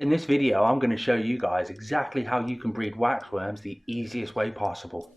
In this video, I'm going to show you guys exactly how you can breed waxworms the easiest way possible.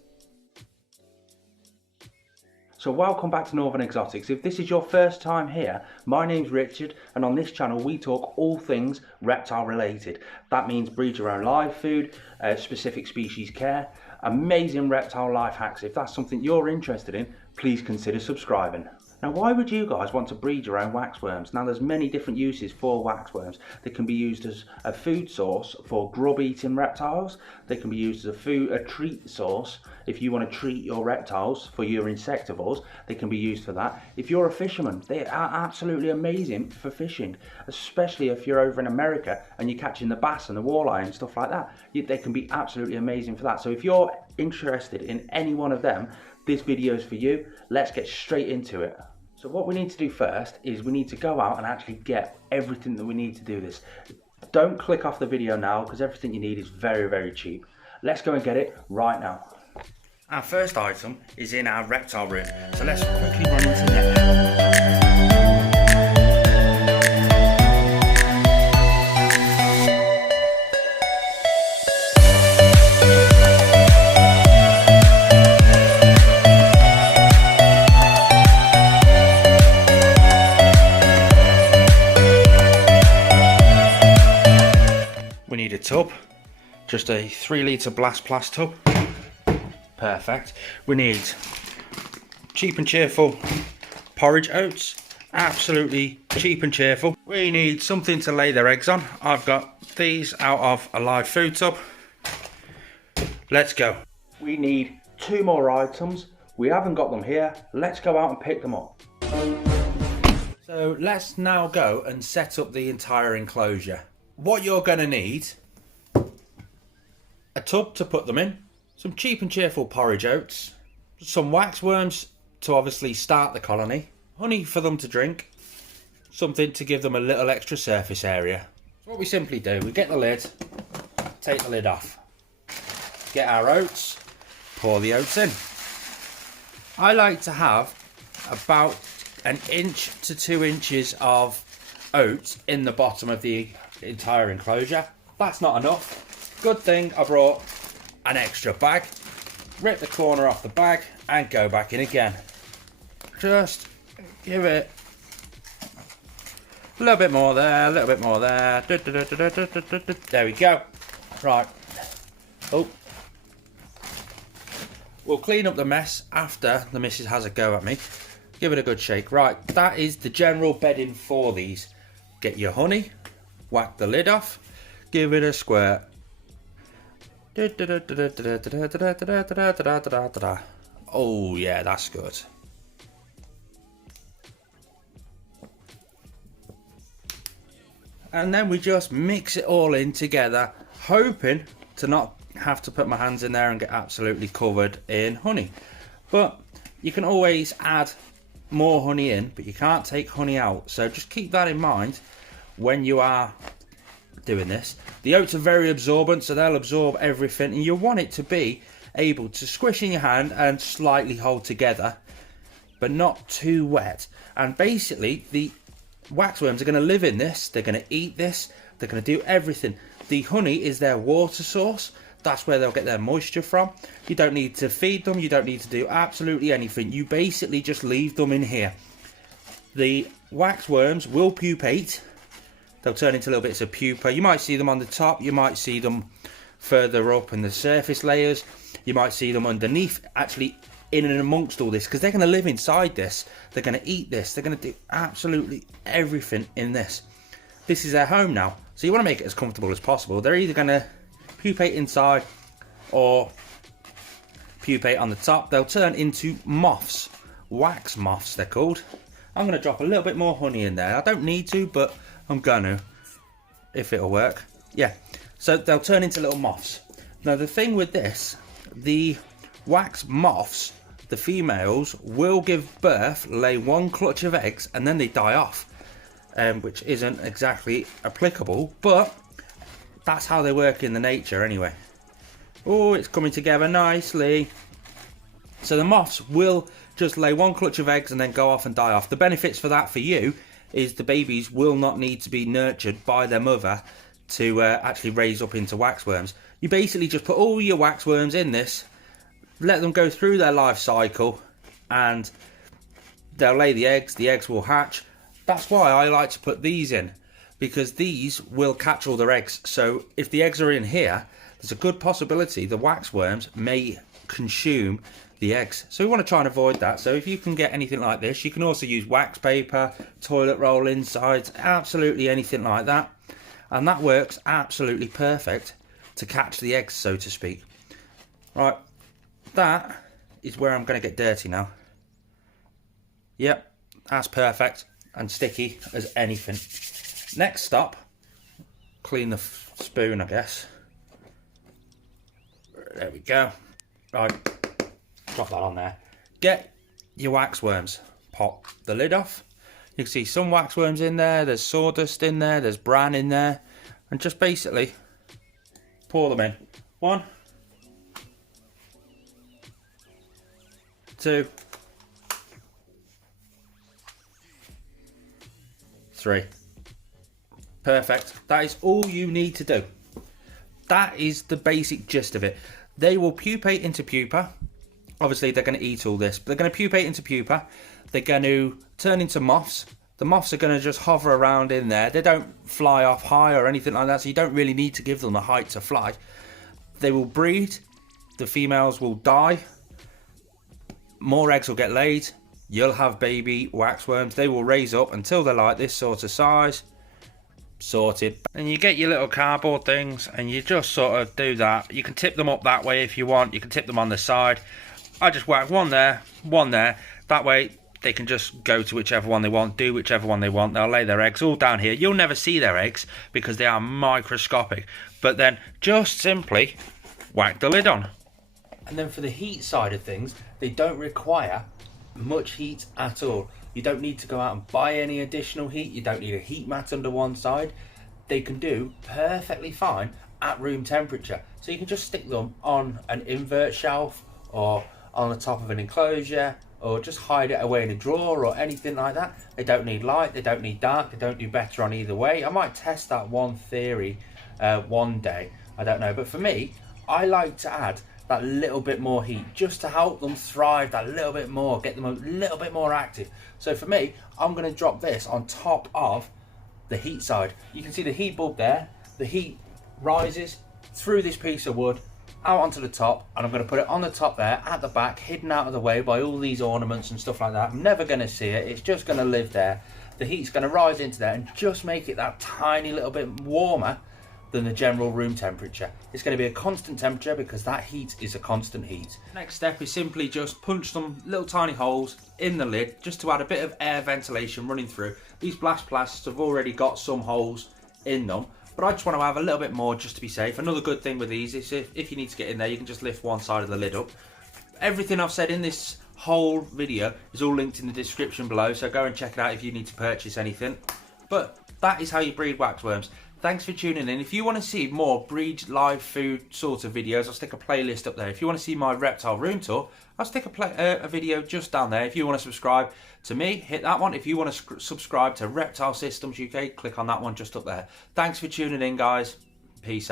So welcome back to Northern Exotics. If this is your first time here, my name's Richard, and on this channel we talk all things reptile related. That means breed your own live food, specific species care, amazing reptile life hacks. If that's something you're interested in, please consider subscribing. Now, why would you guys want to breed your own waxworms? Now, there's many different uses for waxworms. They can be used as a food source for grub-eating reptiles. They can be used as a treat source if you want to treat your reptiles for your insectivores. They can be used for that. If you're a fisherman, they are absolutely amazing for fishing, especially if you're over in America and you're catching the bass and the walleye and stuff like that. They can be absolutely amazing for that. So if you're interested in any one of them, this video is for you. Let's get straight into it. So what we need to do first is we need to go out and actually get everything that we need to do this. Don't click off the video now because everything you need is very, very cheap. Let's go and get it right now. Our first item is in our reptile room. So let's quickly run into there. We need a tub, just a 3 litre Blast Plus tub. Perfect. We need cheap and cheerful porridge oats, absolutely cheap and cheerful. We need something to lay their eggs on. I've got these out of a live food tub. Let's go. We need 2 more items. We haven't got them here. Let's go out and pick them up. So let's now go and set up the entire enclosure. What you're going to need: a tub to put them in, some cheap and cheerful porridge oats, some waxworms to obviously start the colony, honey for them to drink, something to give them a little extra surface area. So what we simply do, we get the lid, take the lid off, get our oats, pour the oats in. I like to have about 1 inch to 2 inches of oats in the bottom of the entire enclosure. That's not enough. Good thing I brought an extra bag. Rip the corner off the bag and go back in again. Just give it a little bit more there, a little bit more there. There we go. Right. Oh. We'll clean up the mess after the missus has a go at me. Give it a good shake. Right, that is the general bedding for these. Get your honey, whack the lid off, give it a squirt. Oh yeah, that's good. And then we just mix it all in together, hoping to not have to put my hands in there and get absolutely covered in honey. But you can always add more honey in, but you can't take honey out. So just keep that in mind when you are doing this. The oats are very absorbent, so they'll absorb everything, and you want it to be able to squish in your hand and slightly hold together, but not too wet. And basically the waxworms are going to live in this, they're going to eat this, they're going to do everything. The honey is their water source. That's where they'll get their moisture from. You don't need to feed them, you don't need to do absolutely anything. You basically just leave them in here. The waxworms will pupate. They'll turn into little bits of pupa. You might see them on the top, you might see them further up in the surface layers, you might see them underneath, actually in and amongst all this, because they're going to live inside this. They're going to eat this, they're going to do absolutely everything in this. This is their home now, so you want to make it as comfortable as possible. They're either going to pupate inside or pupate on the top. They'll turn into moths, wax moths they're called. I'm going to drop a little bit more honey in there. I don't need to, but I'm gonna, if it'll work. Yeah, so they'll turn into little moths. Now the thing with this, the wax moths, the females will give birth, lay 1 clutch of eggs, and then they die off, which isn't exactly applicable, but that's how they work in the nature anyway. Oh, it's coming together nicely. So the moths will just lay 1 clutch of eggs and then go off and die off. The benefits for that for you is the babies will not need to be nurtured by their mother to actually raise up into waxworms. You basically just put all your waxworms in this, let them go through their life cycle, and they'll lay the eggs will hatch. That's why I like to put these in, because these will catch all their eggs. So if the eggs are in here, there's a good possibility the waxworms may consume the eggs. So we want to try and avoid that. So if you can get anything like this, you can also use wax paper, toilet roll insides, absolutely anything like that. And that works absolutely perfect to catch the eggs, so to speak. Right, that is where I'm going to get dirty now. Yep, that's perfect and sticky as anything. Next stop, clean the spoon, I guess. There we go. Right, drop that on there. Get your waxworms. Pop the lid off. You can see some waxworms in there, there's sawdust in there, there's bran in there. And just basically pour them in. 1, 2, 3. Perfect. That is all you need to do. That is the basic gist of it. They will pupate into pupa. Obviously they're going to eat all this, but they're going to pupate into pupa. They're going to turn into moths. The moths are going to just hover around in there. They don't fly off high or anything like that, so you don't really need to give them the height to fly. They will breed. The females will die. More eggs will get laid. You'll have baby waxworms. They will raise up until they're like this sort of size. Sorted. And you get your little cardboard things and you just sort of do that. You can tip them up that way if you want. You can tip them on the side. I just whack one there, one there. That way they can just go to whichever one they want, do whichever one they want. They'll lay their eggs all down here. You'll never see their eggs because they are microscopic. But then just simply whack the lid on. And then for the heat side of things, they don't require much heat at all. You don't need to go out and buy any additional heat. You don't need a heat mat under one side. They can do perfectly fine at room temperature. So you can just stick them on an invert shelf or on the top of an enclosure, or just hide it away in a drawer or anything like that. They don't need light, they don't need dark, they don't do better on either way. I might test that one theory one day, I don't know. But for me, I like to add that little bit more heat just to help them thrive that little bit more, get them a little bit more active. So for me, I'm going to drop this on top of the heat side. You can see the heat bulb there. The heat rises through this piece of wood out onto the top, and I'm going to put it on the top there at the back, hidden out of the way by all these ornaments and stuff like that. I'm never going to see it. It's just going to live there. The heat's going to rise into there and just make it that tiny little bit warmer than the general room temperature. It's going to be a constant temperature because that heat is a constant heat. Next step is simply just punch some little tiny holes in the lid just to add a bit of air ventilation running through. These blast plasts have already got some holes in them, but I just want to have a little bit more just to be safe. Another good thing with these is if you need to get in there, you can just lift one side of the lid up. Everything I've said in this whole video is all linked in the description below, so go and check it out if you need to purchase anything. But that is how you breed waxworms. Thanks for tuning in. If you want to see more breed live food sort of videos, I'll stick a playlist up there. If you want to see my reptile room tour, I'll stick a video just down there. If you want to subscribe to me, hit that one. If you want to subscribe to Reptile Systems UK, click on that one just up there. Thanks for tuning in, guys. Peace out.